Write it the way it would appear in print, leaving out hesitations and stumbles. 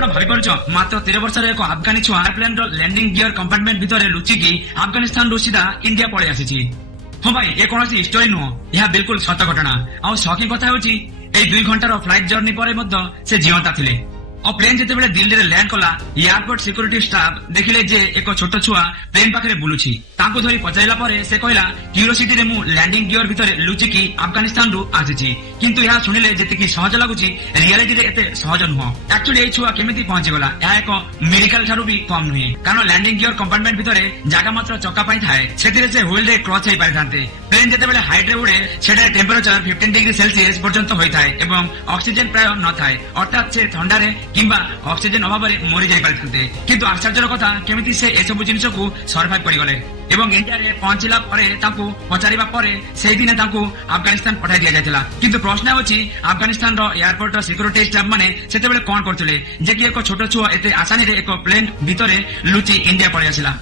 ଆପଣ ଭାବିପାରୁଛ ମାତ୍ର 13 ବର୍ଷର ଏକ ଆଫଗାନୀ ଛୁଆ ଏୟାରପ୍ଲେନର ଲ୍ୟାଣ୍ଡିଂ ଗିୟର କମ୍ପାର୍ଟମେଣ୍ଟ ଭିତରେ ଲୁଚିକି ଆଫଗାନିସ୍ତାନରୁ ସିଧା ଇଣ୍ଡିଆ ପଳେଇ ଆସିଛି। ହଁ ଭାଇ, ଏ କୌଣସି ଷ୍ଟୋରି ନୁହଁ, ଏହା ବିଲକୁଲ ସତ ଘଟଣା। ଆଉ ସକିଂ କଥା ହେଉଛି এই 2 ଘଣ୍ଟାର ଫ୍ଲାଇଟ୍ ଜର୍ଣ୍ଣି ପରେ ମଧ୍ୟ ସେ ଜୀବନ୍ତା ଥିଲେ। ଆଉ ପ୍ଲେନ୍ ଯେତେବେଳେ ଦିଲ୍ଲୀରେ ଲ୍ୟାଣ୍ଡ କଲା, ଏୟାରପୋର୍ଟ ସିକ୍ୟୁରିଟି ଷ୍ଟାଫ୍ ଦେଖିଲେ ଯେ ଏକ ଛୋଟ ଛୁଆ ପ୍ଲେନ୍ ପାଖରେ ବୁଲୁଛି। ତାଙ୍କୁ ଧରି ପଚାରିଲା ପରେ ସେ କହିଲା, କ୍ୟୁରିଓସିଟିରେ ମୁଁ ଲ୍ୟାଣ୍ଡିଂ ଗିୟର ଭିତରେ ଲୁଚିକି ଆଫଗାନିସ୍ତାନରୁ ଆସିଛି। କିନ୍ତୁ ଏହା ଶୁଣିଲେ ଯେତିକି ସହଜ ଲାଗୁଛି, ରିଆଲିଟିରେ ଏତେ ସହଜ ନୁହଁ। ଆକ୍ଚୁଆଲି এই ଛୁଆ କେମିତି ପହଞ୍ଚିଗଲା, ଏହା ଏକ ମେଡିକାଲ ଠାରୁ ବି କମ୍ ନୁହେଁ। କାରଣ ଲ୍ୟାଣ୍ଡିଂ ଗିୟର କମ୍ପାର୍ଟମେଣ୍ଟ ଭିତରେ ଜାଗା ମାତ୍ର ଚକା ପାଇଁ ଥାଏ। ସେଥିରେ ସେ ହୁଇଲରେ କ୍ରଚ୍ ହେଇପାରିଥାନ୍ତେ। ପ୍ଲେନ୍ ଯେତେବେଳେ ହାଇଟ୍ରେ ଉଡେ, ସେଠାରେ ଟେମ୍ପରେଚର 15 ଡିଗ୍ରୀ ସେଲସିୟସ୍ ପର୍ଯ୍ୟନ୍ତ ହୋଇଥାଏ ଏବଂ ଅକ୍ସିଜେନ ପ୍ରାୟ ନଥାଏ। ଅର୍ଥାତ୍ ସେ ଥଣ୍ଡାରେ କିମ୍ବା ଅକ୍ସିଜେନ ଅଭାବରେ ମରି ଯାଇପାରିଥାନ୍ତେ। କିନ୍ତୁ ଆଶ୍ଚର୍ଯ୍ୟର କଥା, କେମିତି ସେ ଏସବୁ ଜିନିଷକୁ ସର୍ଭାଇଭ କରିଗଲେ ଏବଂ ଇଣ୍ଡିଆରେ ପହଞ୍ଚିଲା ପରେ ତାଙ୍କୁ ପଚାରିବା ପରେ ସେଇଦିନ ତାଙ୍କୁ ଆଫଗାନିସ୍ତାନ ପଠାଇ ଦିଆଯାଇଥିଲା। କିନ୍ତୁ ପ୍ରଶ୍ନ ହେଉଛି, ଆଫଗାନିସ୍ତାନର ଏୟାରପୋର୍ଟର ସିକ୍ୟୁରିଟି ଷ୍ଟାଫ୍ ମାନେ ସେତେବେଳେ କଣ କରୁଥିଲେ ଯେ କି ଏକ ଛୋଟ ଛୁଆ ଏତେ ଆସାନୀରେ ଏକ ପ୍ଲେନ୍ ଭିତରେ ଲୁଚି ଇଣ୍ଡିଆ ପଳେଇ ଆସିଲା।